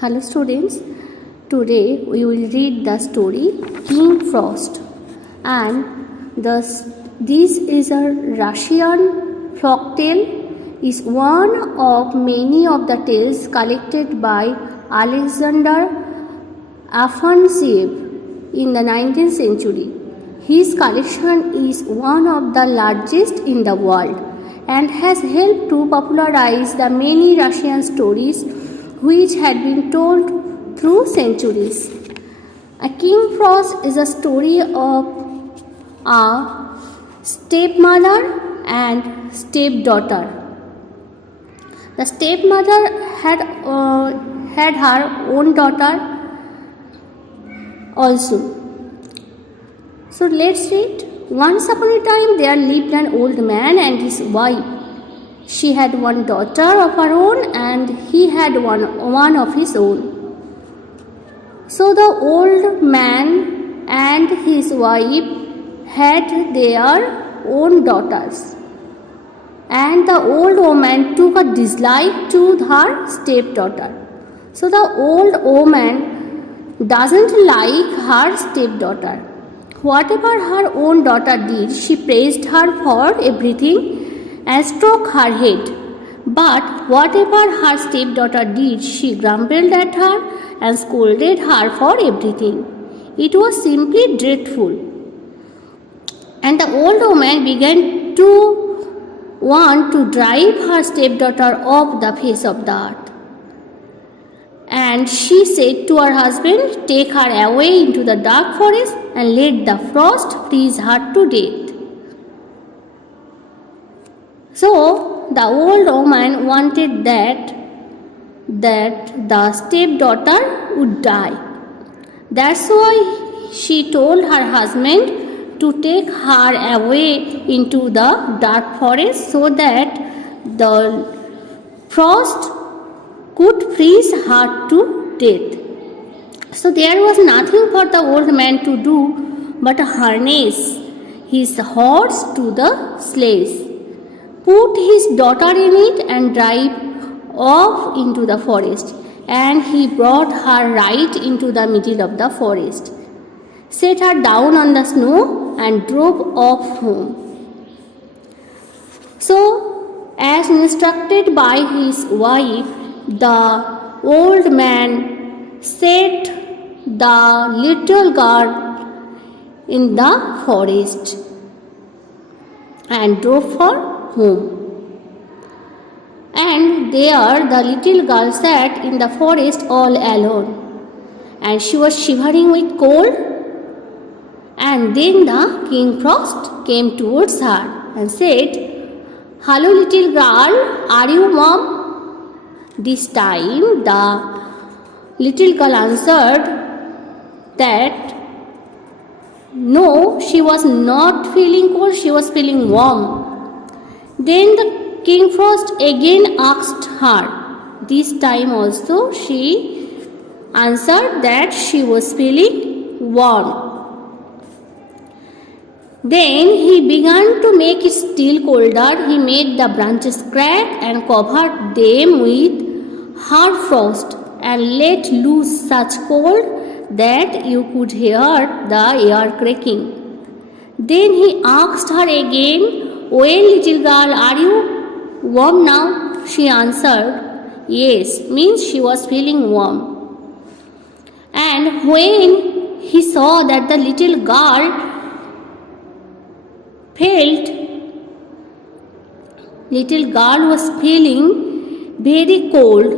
Hello students, today we will read the story King Frost, and this is a Russian folktale, is one of many of the tales collected by Alexander Afanasiev in the 19th century. His collection is one of the largest in the world and has helped to popularize the many Russian stories which had been told through centuries. A King Frost is a story of a stepmother and stepdaughter. The stepmother had her own daughter also. So let's read. Once upon a time there lived an old man and his wife. She had one daughter of her own and he had one of his own. So the old man and his wife had their own daughters. And the old woman took a dislike to her stepdaughter. So the old woman doesn't like her stepdaughter. Whatever her own daughter did, she praised her for everything and stroked her head. But whatever her stepdaughter did, she grumbled at her and scolded her for everything. It was simply dreadful. And the old woman began to want to drive her stepdaughter off the face of the earth. And she said to her husband, "Take her away into the dark forest and let the frost freeze her to death." So the old woman wanted that the stepdaughter would die. That's why she told her husband to take her away into the dark forest so that the frost could freeze her to death. So there was nothing for the old man to do but harness his horse to the sledge, put his daughter in it and drive off into the forest. And he brought her right into the middle of the forest, set her down on the snow and drove off home. So, as instructed by his wife, the old man set the little girl in the forest and drove her home. And there the little girl sat in the forest all alone, and she was shivering with cold. And then the King Frost came towards her and said, "Hello little girl, are you mom?" This time the little girl answered that no, she was not feeling cold, she was feeling warm. Then the King Frost again asked her. This time also she answered that she was feeling warm. Then he began to make it still colder. He made the branches crack and covered them with hard frost and let loose such cold that you could hear the air cracking. Then he asked her again, "Well, little girl, are you warm now?" She answered, "Yes," means she was feeling warm. And when he saw that the little girl was feeling very cold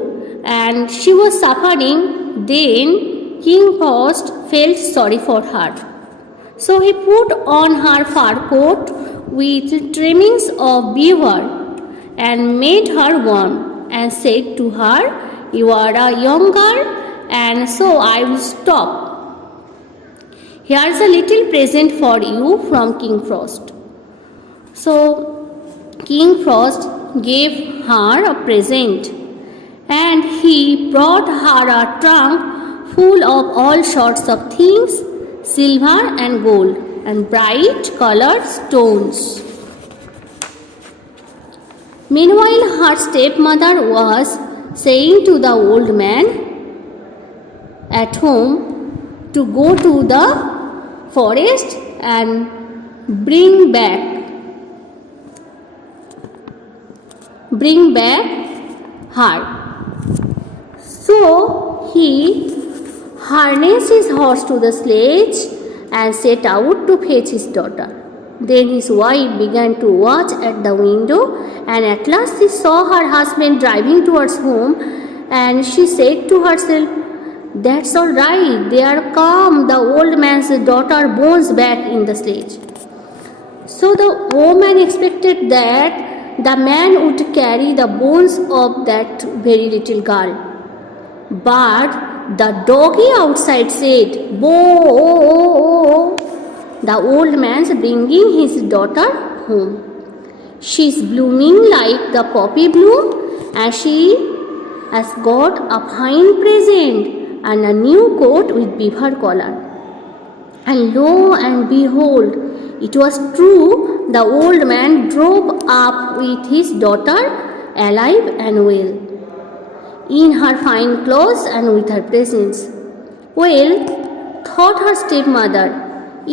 and she was suffering, then King Frost felt sorry for her. So he put on her fur coat with trimmings of beaver and made her warm and said to her, "You are a young girl and so I will stop. Here is a little present for you from King Frost." So King Frost gave her a present, and he brought her a trunk full of all sorts of things, silver and gold and bright colored stones. Meanwhile, her stepmother was saying to the old man, at home to go to the forest and bring back her. So he harnessed his horse to the sledge and set out to fetch his daughter. Then his wife began to watch at the window, and at last she saw her husband driving towards home, and she said to herself, "That's all right, there come the old man's daughter bones back in the sledge." So the woman expected that the man would carry the bones of that very little girl. But the doggy outside said, "Bo, the old man's bringing his daughter home. She's blooming like the poppy bloom, and she has got a fine present and a new coat with beaver collar." And lo and behold, it was true, the old man drove up with his daughter, alive and well, in her fine clothes and with her presents. Well, thought her stepmother,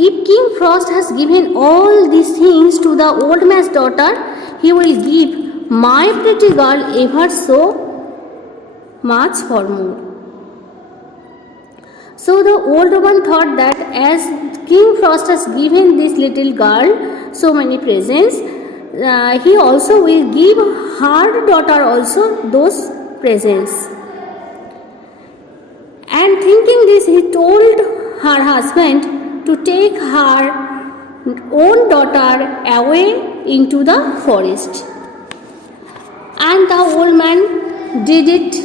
if King Frost has given all these things to the old man's daughter, he will give my pretty girl ever so much for more. So the old woman thought that as King Frost has given this little girl so many presents, he also will give her daughter also those presents. And thinking this, he told her husband to take her own daughter away into the forest. And the old man did it.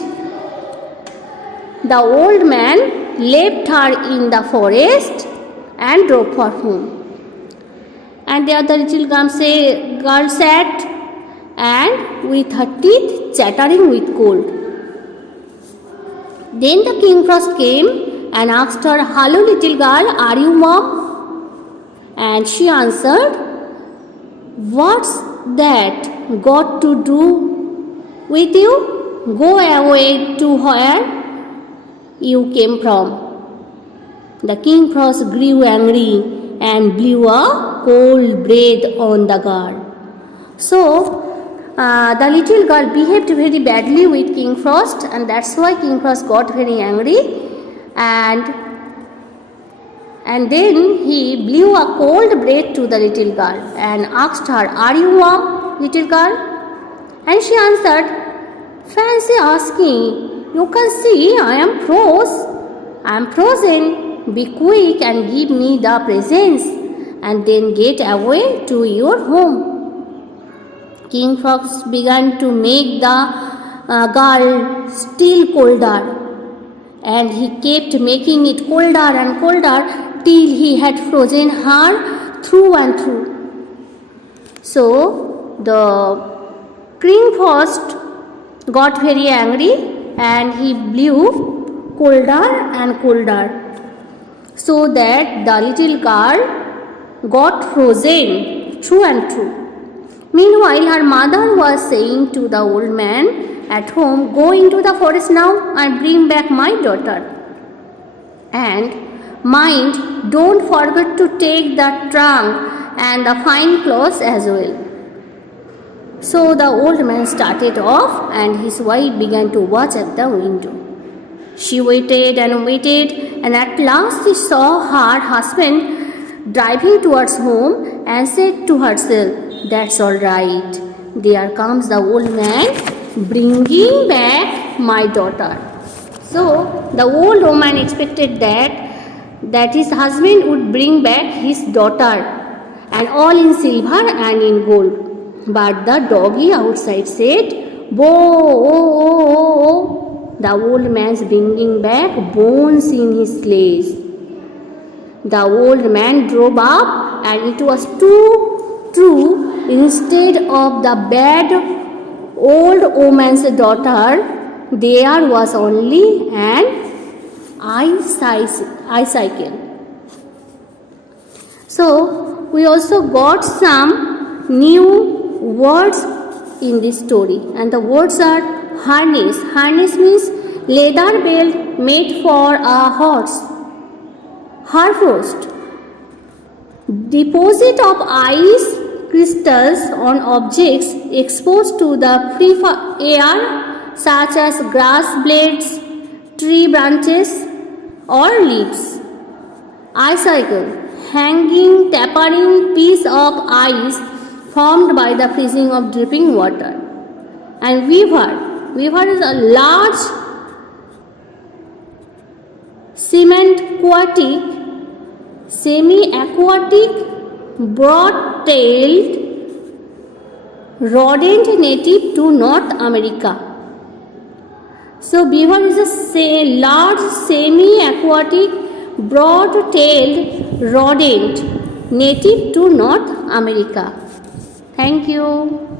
The old man left her in the forest and drove for home. And there the little girl sat, and with her teeth chattering with cold. Then the King Frost came and asked her, "Hello, little girl, are you mom?" And she answered, "What's that got to do with you? Go away to where you came from." The King Frost grew angry and blew a cold breath on the girl. So the little girl behaved very badly with King Frost, and that's why King Frost got very angry, and then he blew a cold breath to the little girl and asked her, "Are you warm, little girl?" And she answered, "Fancy asking, you can see I am frozen. Be quick and give me the presents, and then get away to your home." King Frost began to make the girl still colder, and he kept making it colder and colder till he had frozen her through and through. So the King Frost got very angry, and he blew colder and colder, so that the little girl got frozen through and through. Meanwhile, her mother was saying to the old man at home, "Go into the forest now and bring back my daughter. And mind, don't forget to take the trunk and the fine clothes as well." So the old man started off, and his wife began to watch at the window. She waited and waited, and at last she saw her husband driving towards home, and said to herself, "That's all right. There comes the old man bringing back my daughter." So the old woman expected that his husband would bring back his daughter, and all in silver and in gold. But the doggy outside said, "Bo, the old man's bringing back bones in his sledge." The old man drove up, and it was too true. Instead of the bad old woman's daughter, there was only an icicle. So we also got some new words in this story, and the words are harness. Harness means leather belt made for a horse. Hoarfrost, deposit of ice crystals on objects exposed to the free air such as grass blades, tree branches or leaves. Icicle, hanging tapering piece of ice formed by the freezing of dripping water. And weaver is a large semi-aquatic, broad-tailed rodent native to North America. So beaver is a large semi-aquatic, broad-tailed rodent native to North America. Thank you.